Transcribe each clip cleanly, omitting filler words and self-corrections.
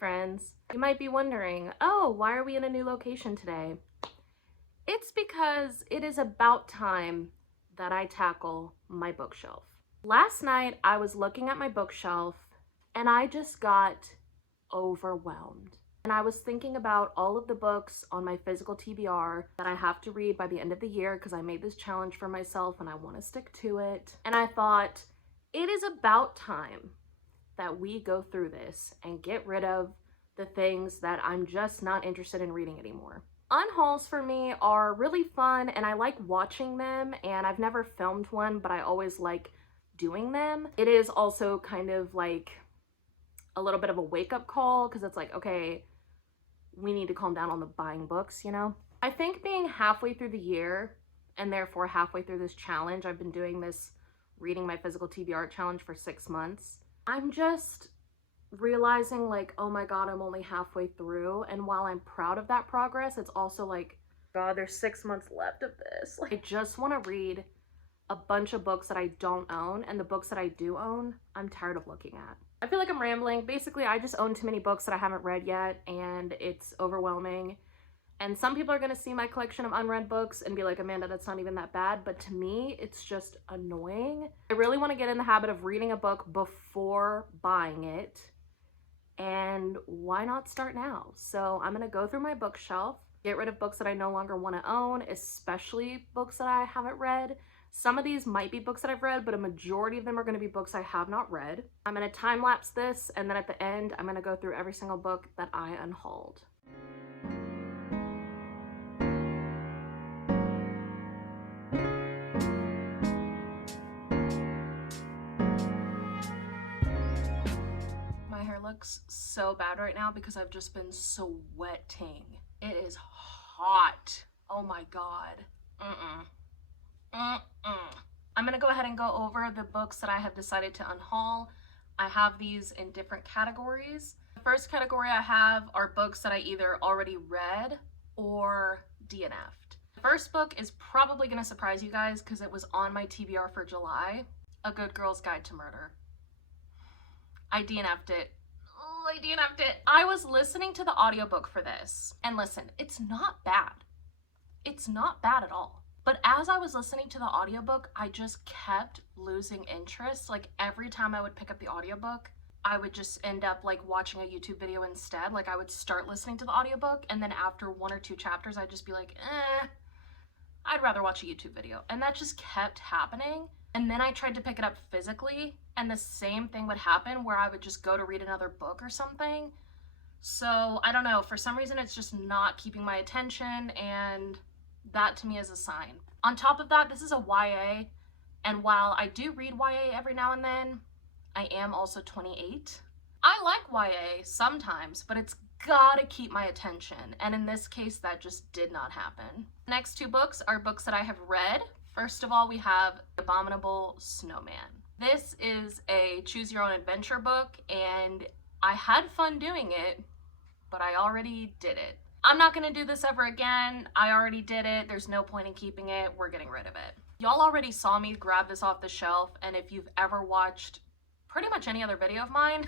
friends. You might be wondering, oh, why are we in a new location today? It's because it is about time that I tackle my bookshelf. Last night I was looking at my bookshelf and I just got overwhelmed. And I was thinking about all of the books on my physical TBR that I have to read by the end of the year because I made this challenge for myself and I want to stick to it. And I thought, it is about time that we go through this and get rid of the things that I'm just not interested in reading anymore. Unhauls for me are really fun and I like watching them, and I've never filmed one, but I always like doing them. It is also kind of like a little bit of a wake-up call because it's like, okay, we need to calm down on the buying books, you know? I think being halfway through the year and therefore halfway through this challenge, I've been doing this reading my physical TBR challenge for 6 months. I'm just realizing like, oh my God, I'm only halfway through. And while I'm proud of that progress, it's also like, God, there's 6 months left of this. Like, I just want to read a bunch of books that I don't own, and the books that I do own, I'm tired of looking at. I feel like I'm rambling. Basically, I just own too many books that I haven't read yet, and it's overwhelming. And some people are going to see my collection of unread books and be like, Amanda, that's not even that bad. But to me, it's just annoying. I really want to get in the habit of reading a book before buying it. And why not start now? So I'm going to go through my bookshelf, get rid of books that I no longer want to own, especially books that I haven't read. Some of these might be books that I've read, but a majority of them are going to be books I have not read. I'm going to time lapse this, and then at the end, I'm going to go through every single book that I unhauled. My hair looks so bad right now because I've just been sweating. It is hot. Oh my God. I'm gonna go ahead and go over the books that I have decided to unhaul. I have these in different categories. The first category I have are books that I either already read or DNF'd. The first book is probably gonna surprise you guys because it was on my TBR for July. A Good Girl's Guide to Murder. I DNF'd it. Oh, I DNF'd it. I was listening to the audiobook for this, and listen, it's not bad. It's not bad at all. But as I was listening to the audiobook, I just kept losing interest. Like every time I would pick up the audiobook, I would just end up like watching a YouTube video instead. Like I would start listening to the audiobook, and then after 1 or 2 chapters, I'd just be like, I'd rather watch a YouTube video. And that just kept happening. And then I tried to pick it up physically, and the same thing would happen where I would just go to read another book or something. So I don't know, for some reason it's just not keeping my attention, and that to me is a sign. On top of that, this is a YA, and while I do read YA every now and then, I am also 28. I like YA sometimes, but it's gotta keep my attention, and in this case that just did not happen. The next 2 books are books that I have read. First of all, we have Abominable Snowman. This is a choose your own adventure book, and I had fun doing it, but I already did it. I'm not gonna do this ever again. I already did it. There's no point in keeping it. We're getting rid of it. Y'all already saw me grab this off the shelf, and if you've ever watched pretty much any other video of mine,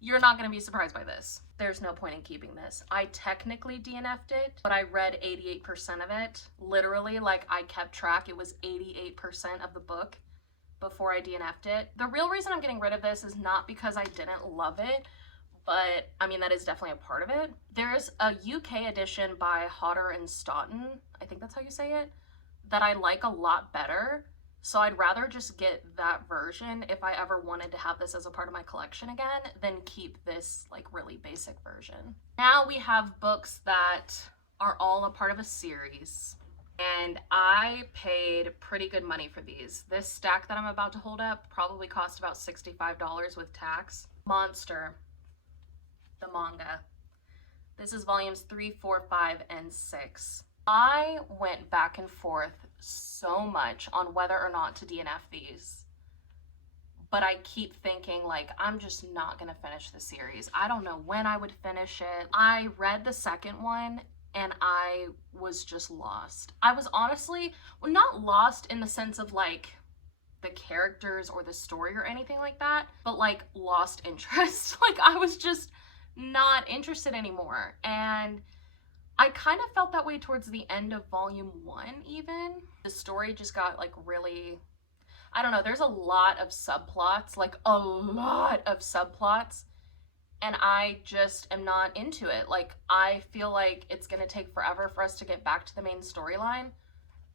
you're not gonna be surprised by this. There's no point in keeping this. I technically DNF'd it, but I read 88% of it. Literally, like I kept track. It was 88% of the book before I DNF'd it. The real reason I'm getting rid of this is not because I didn't love it, but I mean, that is definitely a part of it. There's a UK edition by Hodder and Stoughton, I think that's how you say it, that I like a lot better. So I'd rather just get that version if I ever wanted to have this as a part of my collection again than keep this like really basic version. Now we have books that are all a part of a series, and I paid pretty good money for these. This stack that I'm about to hold up probably cost about $65 with tax. Monster, the manga. This is volumes 3, 4, 5, and 6. I went back and forth so much on whether or not to DNF these, but I keep thinking like, I'm just not gonna finish the series. I don't know when I would finish it. I read the second one and I was just lost. I was honestly, well, not lost in the sense of like the characters or the story or anything like that, but like lost interest. Like I was just not interested anymore. And I kind of felt that way towards the end of volume 1 even. The story just got like really, I don't know, there's a lot of subplots, like a lot of subplots, and I just am not into it. Like, I feel like it's gonna take forever for us to get back to the main storyline,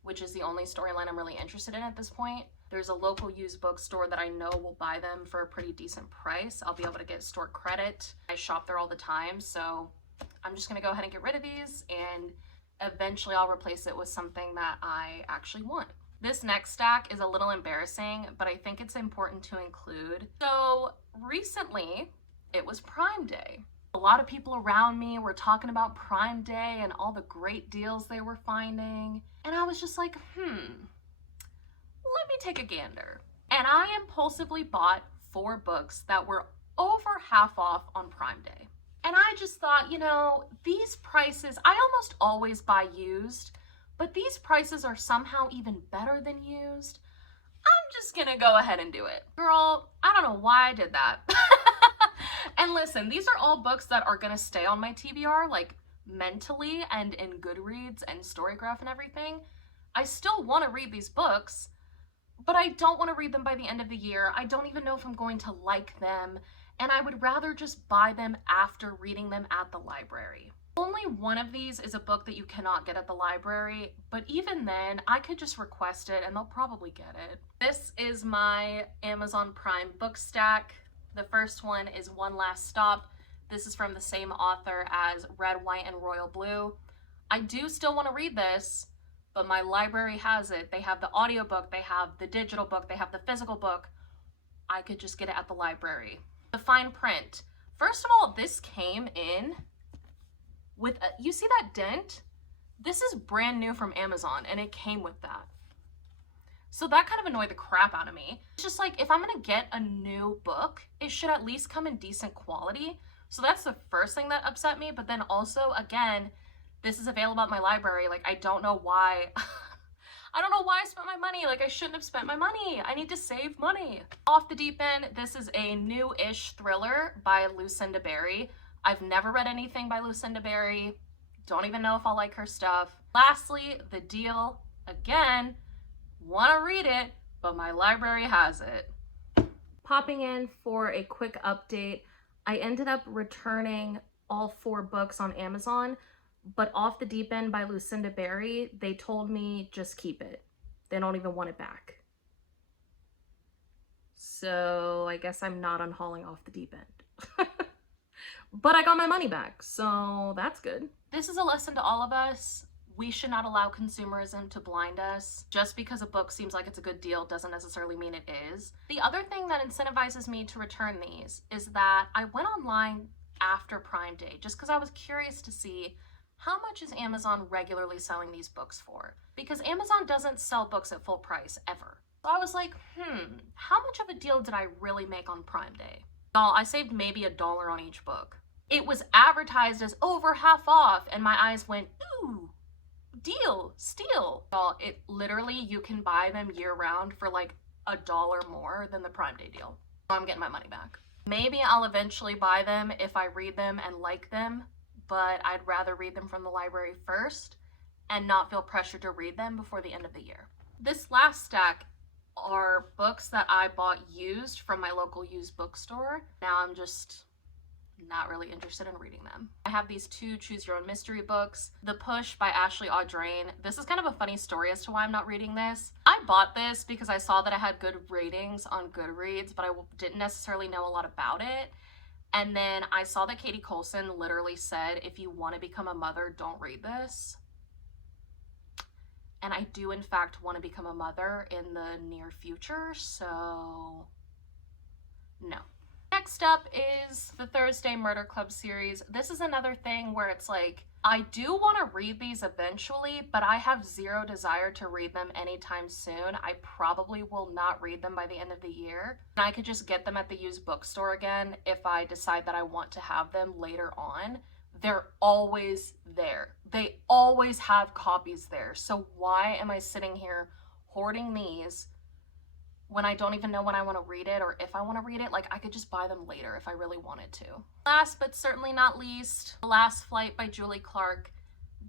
which is the only storyline I'm really interested in at this point. There's a local used bookstore that I know will buy them for a pretty decent price. I'll be able to get store credit. I shop there all the time, so I'm just gonna go ahead and get rid of these, and eventually I'll replace it with something that I actually want. This next stack is a little embarrassing, but I think it's important to include. So recently, it was Prime Day. A lot of people around me were talking about Prime Day and all the great deals they were finding. And I was just like, let me take a gander. And I impulsively bought 4 books that were over half off on Prime Day. And I just thought, you know, these prices, I almost always buy used, but these prices are somehow even better than used. I'm just gonna go ahead and do it. Girl, I don't know why I did that. And listen, these are all books that are gonna stay on my TBR, like mentally and in Goodreads and Storygraph and everything. I still wanna read these books, but I don't wanna read them by the end of the year. I don't even know if I'm going to like them, and I would rather just buy them after reading them at the library. Only one of these is a book that you cannot get at the library, but even then, I could just request it and they'll probably get it. This is my Amazon Prime book stack. The first one is One Last Stop. This is from the same author as Red, White, and Royal Blue. I do still want to read this, but my library has it. They have the audiobook, they have the digital book, they have the physical book. I could just get it at the library. The fine print. First of all, this came in with a, you see that dent? This is brand new from Amazon, and it came with that. So that kind of annoyed the crap out of me. It's just like, if I'm gonna get a new book, it should at least come in decent quality. So that's the first thing that upset me. But then also, again, this is available at my library. Like, I don't know why. I don't know why I spent my money. Like, I shouldn't have spent my money. I need to save money. Off the Deep End, this is a new-ish thriller by Lucinda Berry. I've never read anything by Lucinda Berry. Don't even know if I'll like her stuff. Lastly, The Deal. Again, want to read it, but my library has it. Popping in for a quick update, I ended up returning all 4 books on Amazon, but Off the Deep End by Lucinda Berry, they told me just keep it. They don't even want it back. So I guess I'm not unhauling Off the Deep End. But I got my money back, so that's good. This is a lesson to all of us. We should not allow consumerism to blind us. Just because a book seems like it's a good deal doesn't necessarily mean it is. The other thing that incentivizes me to return these is that I went online after Prime Day just because I was curious to see how much is Amazon regularly selling these books for? Because Amazon doesn't sell books at full price ever. So I was like, how much of a deal did I really make on Prime Day? Y'all, I saved maybe $1 on each book. It was advertised as over half off, and my eyes went, ooh, deal, steal. Y'all, it literally, you can buy them year round for like $1 more than the Prime Day deal. So I'm getting my money back. Maybe I'll eventually buy them if I read them and like them, but I'd rather read them from the library first and not feel pressured to read them before the end of the year. This last stack are books that I bought used from my local used bookstore. Now I'm just not really interested in reading them. I have these 2 Choose Your Own Mystery books. The Push by Ashley Audrain. This is kind of a funny story as to why I'm not reading this. I bought this because I saw that it had good ratings on Goodreads, but I didn't necessarily know a lot about it. And then I saw that Katie Colson literally said, if you want to become a mother, don't read this. And I do in fact want to become a mother in the near future, so no. Next up is the Thursday Murder Club series. This is another thing where it's like, I do want to read these eventually, but I have zero desire to read them anytime soon. I probably will not read them by the end of the year. And I could just get them at the used bookstore again if I decide that I want to have them later on. They're always there. They always have copies there. So why am I sitting here hoarding these when I don't even know when I want to read it or if I want to read it. Like, I could just buy them later if I really wanted to. Last but certainly not least, The Last Flight by Julie Clark.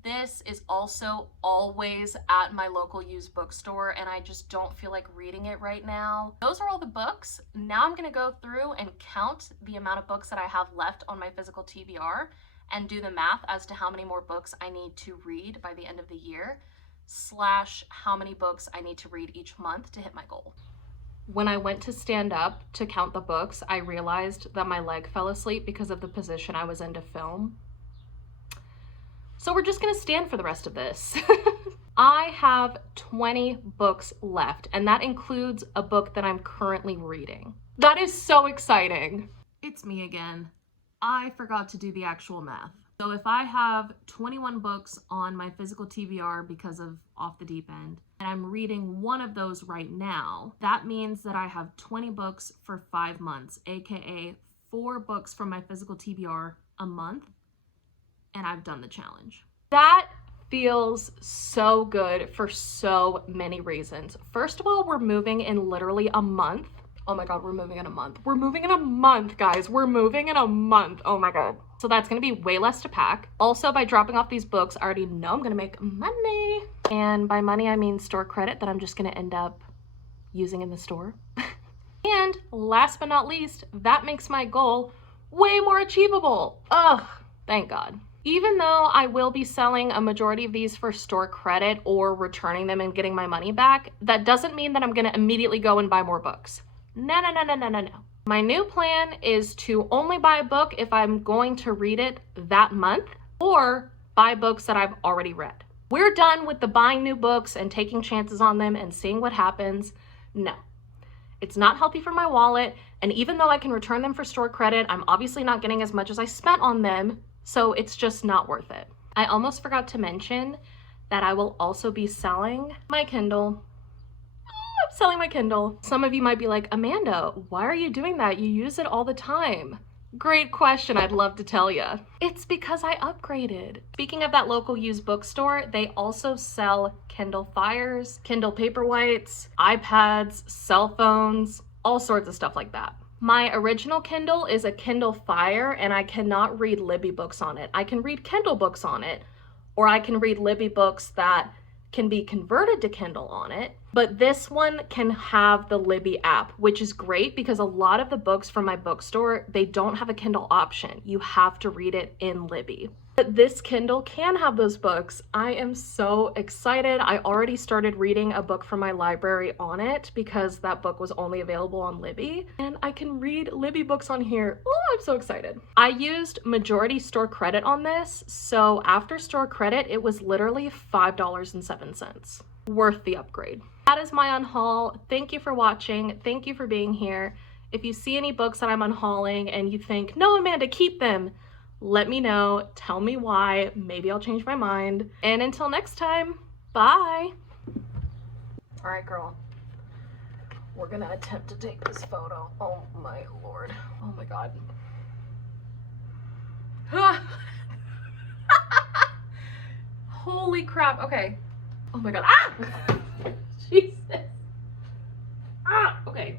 This is also always at my local used bookstore, and I just don't feel like reading it right now. Those are all the books. Now I'm gonna go through and count the amount of books that I have left on my physical TBR and do the math as to how many more books I need to read by the end of the year, / how many books I need to read each month to hit my goal. When I went to stand up to count the books, I realized that my leg fell asleep because of the position I was in to film. So we're just gonna stand for the rest of this. I have 20 books left, and that includes a book that I'm currently reading. That is so exciting. It's me again. I forgot to do the actual math. So if I have 21 books on my physical TBR because of Off the Deep End, and I'm reading one of those right now, that means that I have 20 books for 5 months, aka 4 books from my physical TBR a month, and I've done the challenge. That feels so good for so many reasons. First of all, we're moving in literally a month. Oh my God, we're moving in a month. We're moving in a month, guys. We're moving in a month. Oh my God. So that's gonna be way less to pack. Also, by dropping off these books, I already know I'm gonna make money. And by money, I mean store credit that I'm just gonna end up using in the store. And last but not least, that makes my goal way more achievable. Ugh, thank God. Even though I will be selling a majority of these for store credit or returning them and getting my money back, that doesn't mean that I'm gonna immediately go and buy more books. No, no, no, no, no, no, no. My new plan is to only buy a book if I'm going to read it that month, or buy books that I've already read. We're done with the buying new books and taking chances on them and seeing what happens. No, it's not healthy for my wallet. And even though I can return them for store credit, I'm obviously not getting as much as I spent on them. So it's just not worth it. I almost forgot to mention that I will also be selling my Kindle. I'm selling my Kindle. Some of you might be like, Amanda, why are you doing that? You use it all the time. Great question, I'd love to tell you. It's because I upgraded. Speaking of that local used bookstore, they also sell Kindle Fires, Kindle Paperwhites, iPads, cell phones, all sorts of stuff like that. My original Kindle is a Kindle Fire, and I cannot read Libby books on it. I can read Kindle books on it, or I can read Libby books that can be converted to Kindle on it. But this one can have the Libby app, which is great because a lot of the books from my bookstore, they don't have a Kindle option. You have to read it in Libby. But this Kindle can have those books. I am so excited. I already started reading a book from my library on it because that book was only available on Libby, and I can read Libby books on here. Oh, I'm so excited. I used majority store credit on this, so after store credit, it was literally $5.07. Worth the upgrade. That is my unhaul. Thank you for watching. Thank you for being here. If you see any books that I'm unhauling and you think, no, Amanda, keep them, let me know. Tell me why. Maybe I'll change my mind. And until next time, bye. All right, girl. We're gonna attempt to take this photo. Oh my Lord. Oh my God. Holy crap. Okay. Oh my God. Ah! Jesus. Ah! Okay.